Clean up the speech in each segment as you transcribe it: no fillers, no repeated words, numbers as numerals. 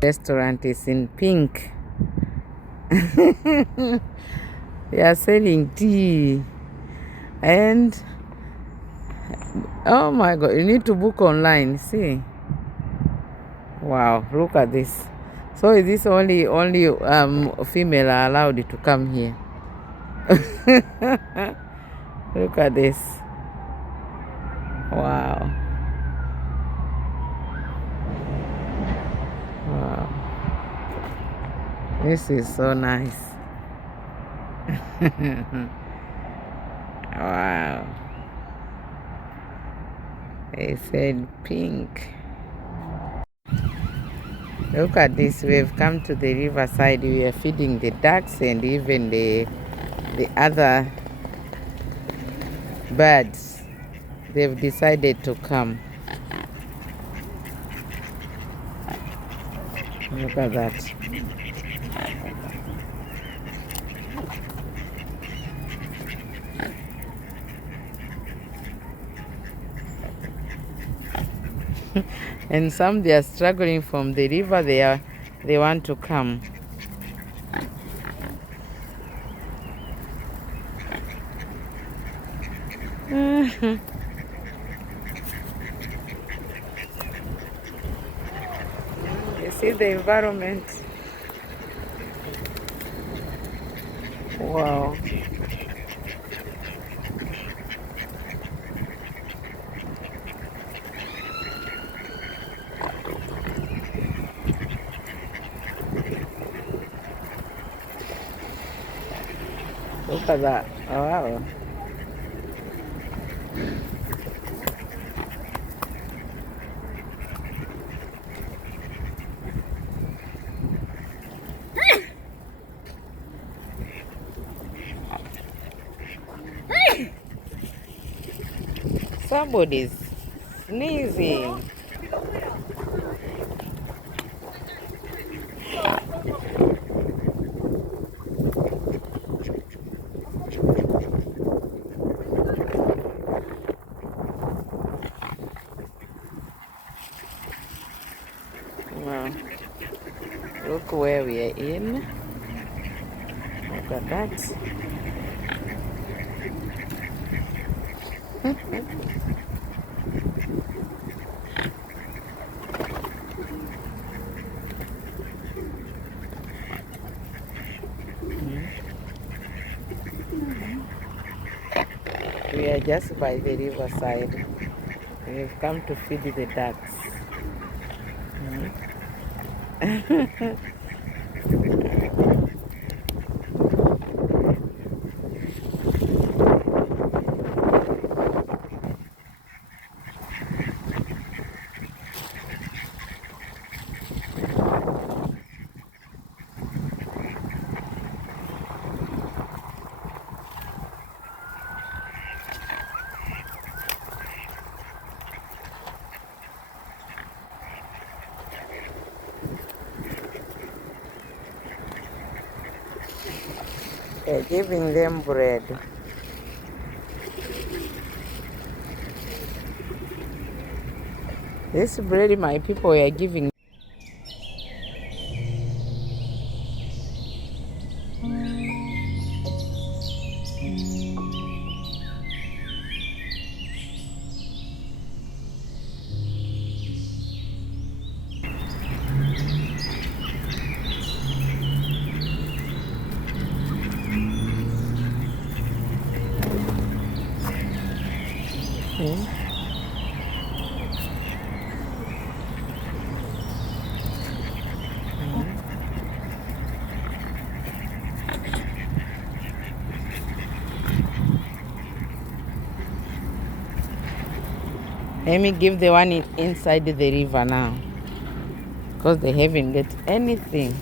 Restaurant is in pink. They are selling tea. And oh my god, you need to book online. See. Wow, look at this. So is this only female are allowed to come here? Look at this. Wow. Wow. This is so nice. Wow. They said pink. Look at this. We've come to the riverside. We are feeding the ducks and even the other birds. They've decided to come. Look at that. And some they are struggling from the river. They want to come. You see the environment. Wow. Look at that. Wow. Somebody's sneezing. Wow. Look where we are in. Look at that. We are just by the riverside. We've come to feed the ducks. They're giving them bread. This bread my people are giving. Let me give the one inside the river now, because they haven't get anything.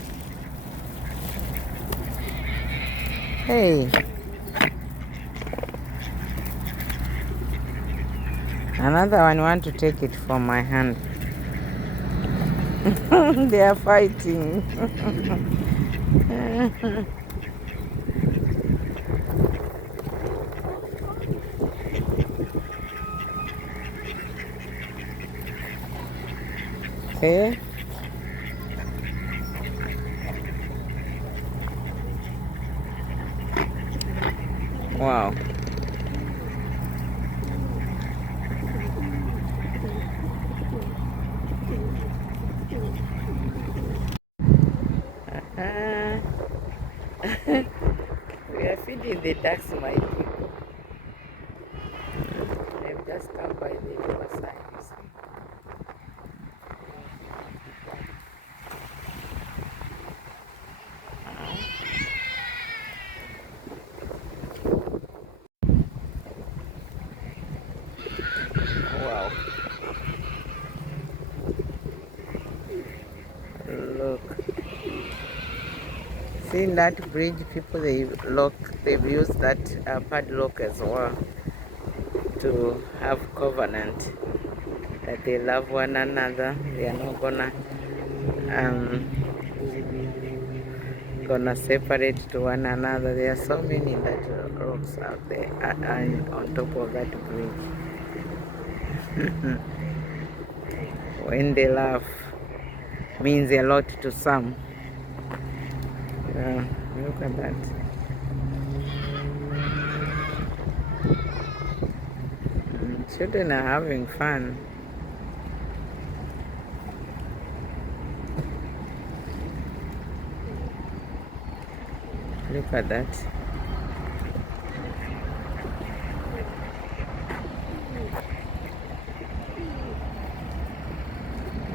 Hey, another one want to take it from my hand. They are fighting. Okay. Wow. Uh, we are feeding the ducks, my people. They've just come by the riverside, you see. Wow. Look. Seeing that bridge, people they've used that padlock as well to have covenant that they love one another. They are not um gonna separate to one another. There are so many that rocks out there and on top of that bridge. When they laugh, means a lot to some. Look at that. Children are having fun. Look at that.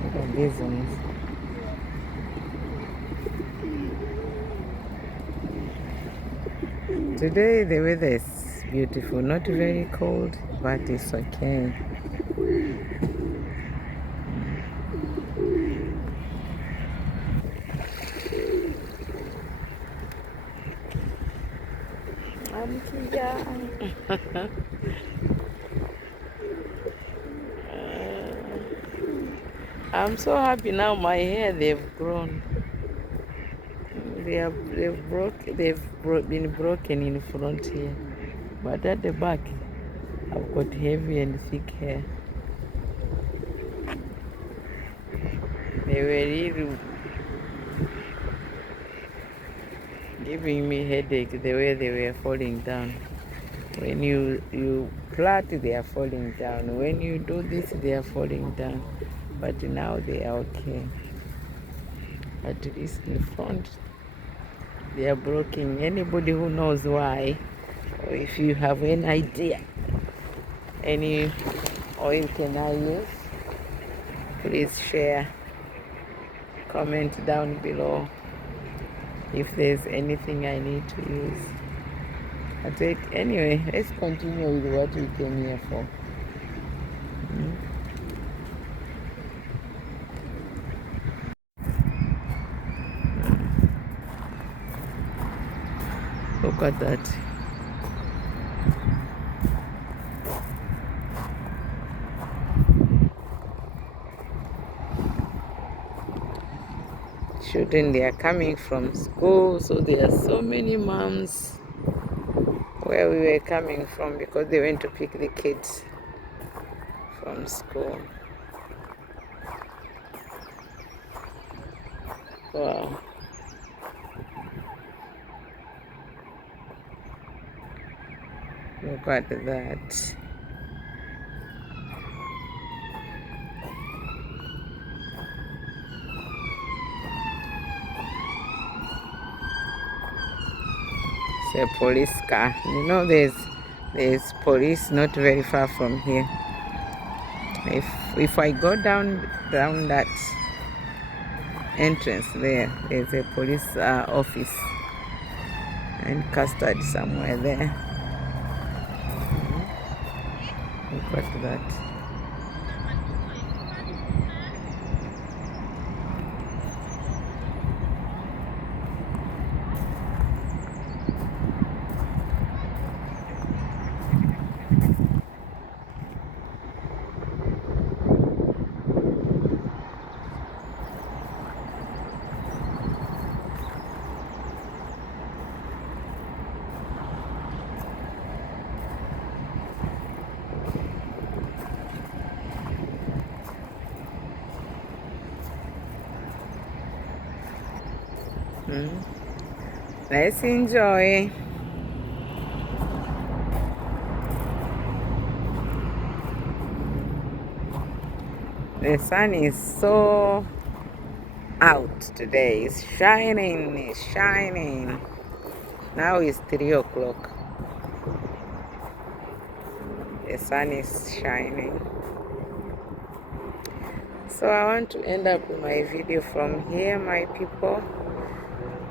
Look at these ones. Today the weather is beautiful, not very cold, but it's okay. I'm so happy now. My hair they've grown. Been broken in front here, but at the back I've got heavy and thick hair. They were really giving me headache the way they were falling down. When you plait, they are falling down. When you do this, they are falling down. But now they are okay. At least in front, they are broken. Anybody who knows why, or if you have any idea, any oil can I use, please share, comment down below if there's anything I need to use. Anyway, let's continue with what we came here for. Look at that. Children, they are coming from school, so there are so many moms where we were coming from because they went to pick the kids from school. Wow. Look at that. It's a police car. You know, there's police not very far from here. If I go down that entrance there's a police office and custody somewhere there. Look at that. Let's enjoy. The sun is so out today. It's shining, it's shining. Now it's 3 o'clock. The sun is shining. So I want to end up my video from here, my people.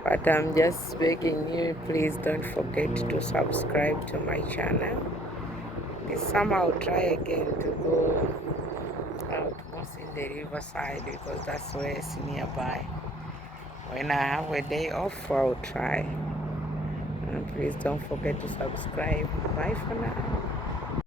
But I'm just begging you, please don't forget to subscribe to my channel. This summer I'll try again to go out most in the riverside because that's where it's nearby. When I have a day off, I'll try. And please don't forget to subscribe. Bye for now.